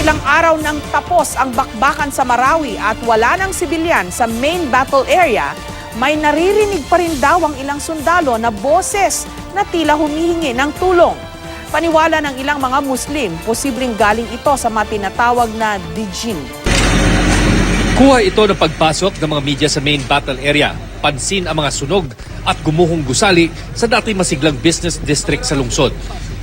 ilang araw nang tapos ang bakbakan sa Marawi at wala ng sibilyan sa main battle area, may naririnig pa rin daw ang ilang sundalo na boses na tila humihingi ng tulong. Paniwala ng ilang mga Muslim, posibleng galing ito sa mga tinatawag na dijin. Kuha ito ng pagpasok ng mga media sa main battle area. Pansin ang mga sunog at gumuhong gusali sa dati masiglang business district sa lungsod.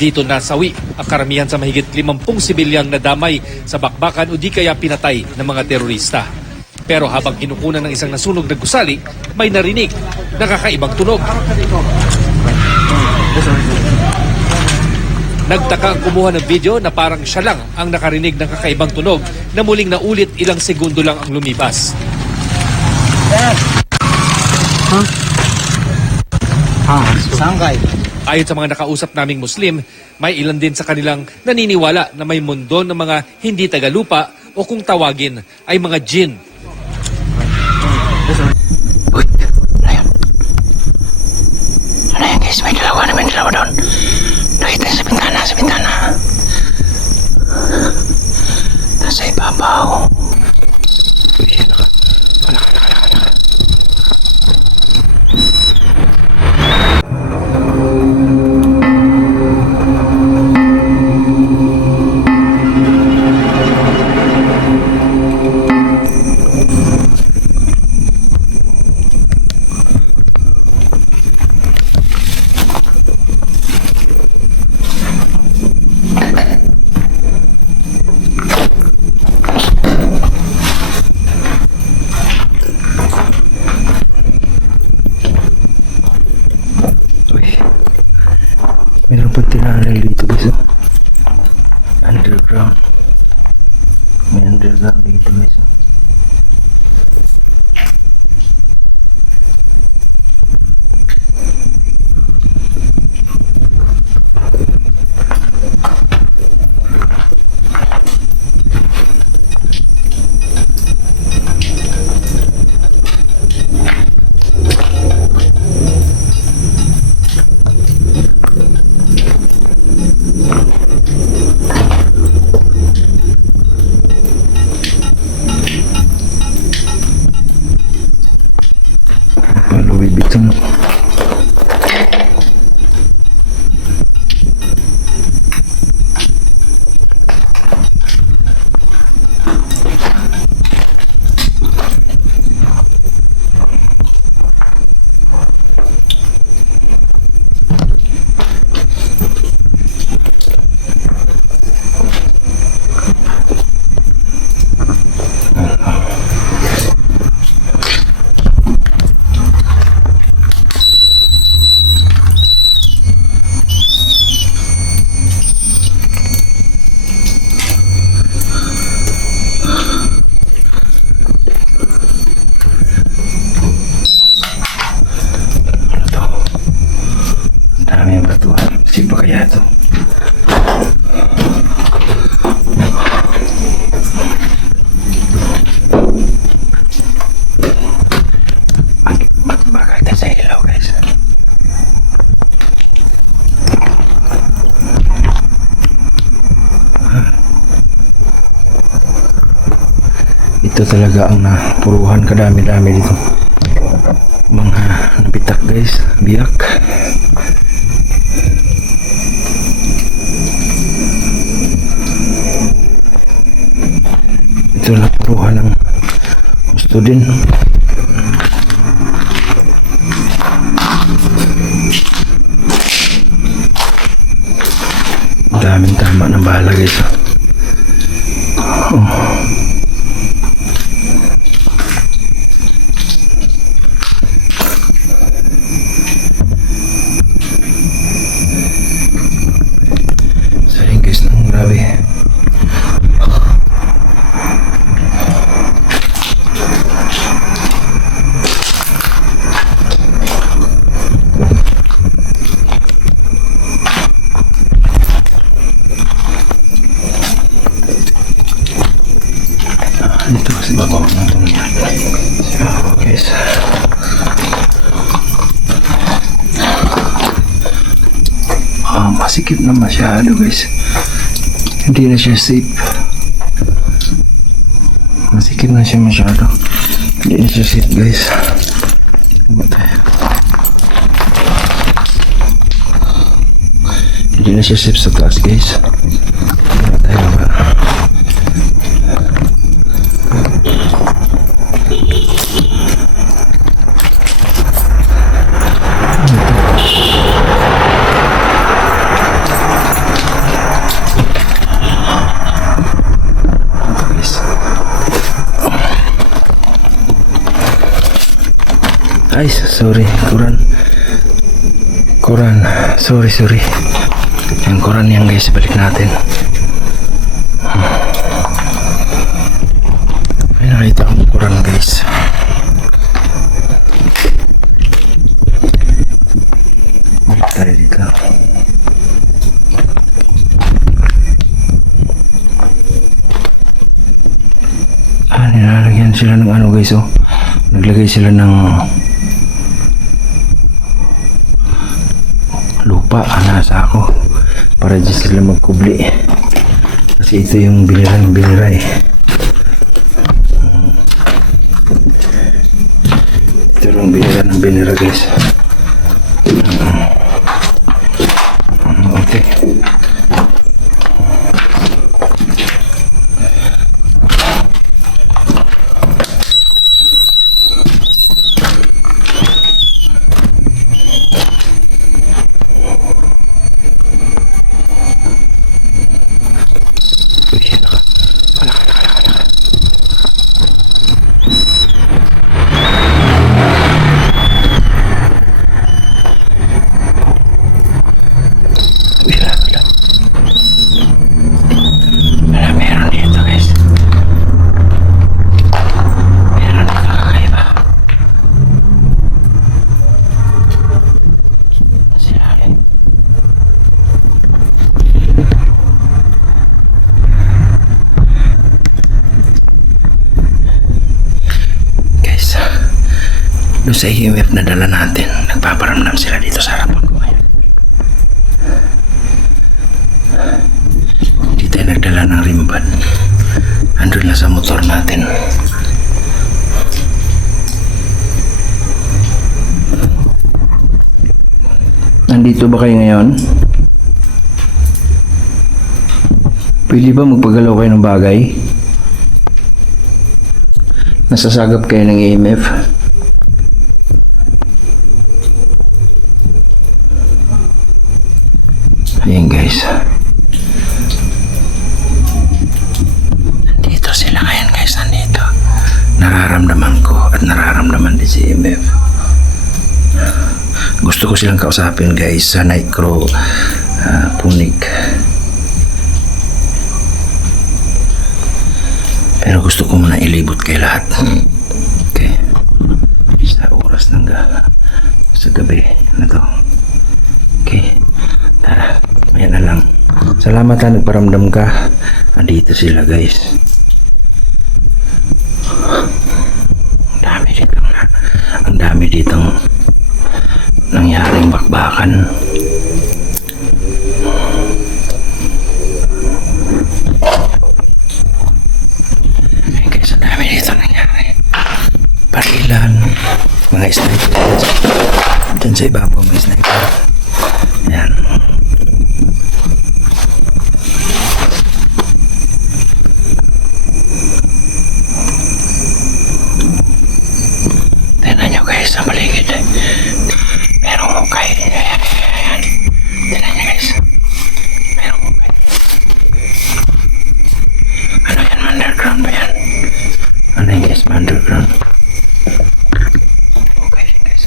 Dito nasawi ang karamihan sa mahigit 50 sibilyang nadamay sa bakbakan o di kaya pinatay ng mga terorista. Pero habang kinukunan ng isang nasunog na gusali, may narinig na kakaibang tunog. Nagtaka ang kumuha ng video na parang siya lang ang nakarinig ng kakaibang tunog na muling naulit ilang segundo lang ang lumipas. Sangkay. Ayon sa mga nakausap naming Muslim, may ilan din sa kanilang naniniwala na may mundo ng mga hindi tagalupa o kung tawagin ay mga jinn. Uy, ano yan? Ano yan guys? May dalawa doon. Nakita sa bintana. Nasa ibabaw. Uy, naka. Meron pang tinanal dito guys. Underground. May underground dito guys. Bitong daming batuan. Siapa kaya ito? Bakal tayo sa ilaw guys. Ito talaga ang napuruhan kadami-dami dito. Mga nabitak guys, biyak. Ito na puruhan ng gusto din. Daming tama ng bahala guys. Sayang guys, nang grabe. Dito kasi babaw na ito niya. So guys, masikip na masyado guys. Hindi na siya safe. Masikip na siya masyado. Hindi na siya safe guys. Hindi na siya safe sa taas guys. Tayo ba? Ay, sorry, Kuran, sorry. Yung Kuran yan guys, balik natin. May nakita akong Kuran guys. Balik tayo dito. Nilalagyan sila ng ano guys, oh. Naglagay sila ng lupa nasa ako para dyan sila magkubli kasi ito yung biliran eh. Ito yung biliran guys. Okay. Meron dito guys. Meron dito kakaiba. Sinabi. Guys, doon sa EMF na dala natin, nagpaparamdam sila dito sa harapan ko ngayon. Hindi tayo nagdala ng rimbad. Andun lang sa motor natin. Nandito ba kayo ngayon? Pwede ba magpagalaw kayo ng bagay? Nasasagap kayo ng EMF? Ayan guys. Nandito sila ngayon guys. Nandito. Nararamdaman ko at nararamdaman din si EMF. Gusto ko silang kausapin guys sa Punik. Pero gusto ko muna ilibot kay lahat. Okay. Sa oras ng sa gabi na to. Okay. Tara. Ayan na lang. Salamat ha, nagparamdam ka. Andito sila guys. Ang dami ditong nangyaring bakbakan. Ay guys, ang dami dito nangyari. Barilan, mga sniper. Diyan sa ibabaw may sniper. Ayan. Tignan nyo guys sa paligid. Merong hukay. Ayan. Tignan nyo guys. Merong hukay. Ano yan? Underground ba yan? Ano yan guys? Underground. Okay guys.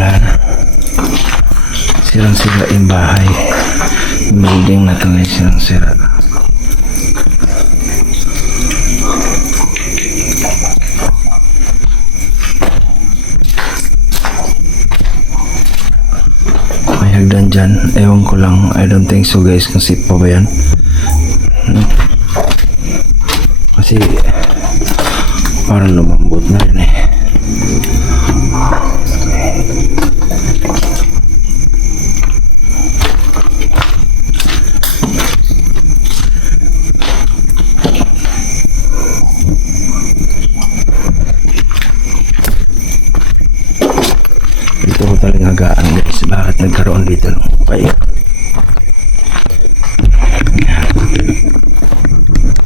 Wala na. Sirang-sira yung bahay. Yung building na ito ay sirang-sira. May hagdan dyan. Ewan ko lang. I don't think so guys. Kung safe pa ba yan? Kasi parang lumambot na rin eh. Ito ko talagang hagaan guys. Bakit nagkaroon dito ng upay?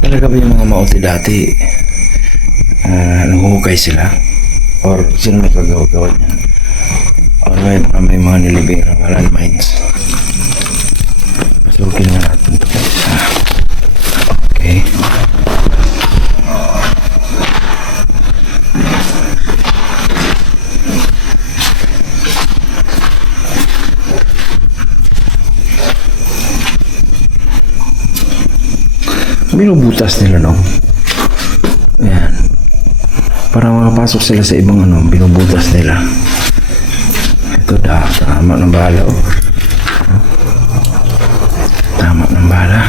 Talaga ba yung mga mauti dati nanguhukay sila? Or sino may kagawa-gawa niyan? Or may mga nilibing ng landmines? Pasukin nga natin ito guys. Okay. Binubutas nila, no? Ayan. Para makapasok sila sa ibang binubutas nila. Ito tama ng bala, oh. Tama ng bala.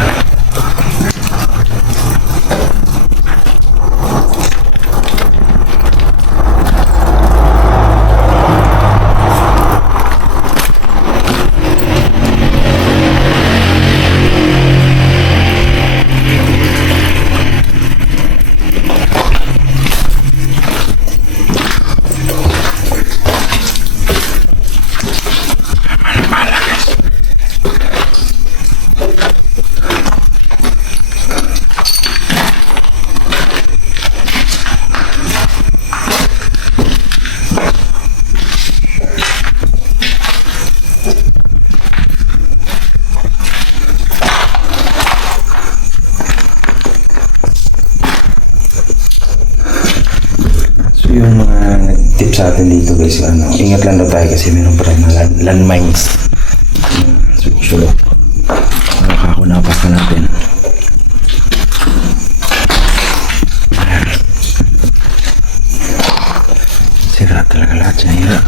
Yung mga tip sa atin dito guys, ingat lang daw tayo kasi meron pa rin mga landmines. Sulo. Nakakakunapas na natin. Sira talaga lahat siya. Hira.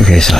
Okay, so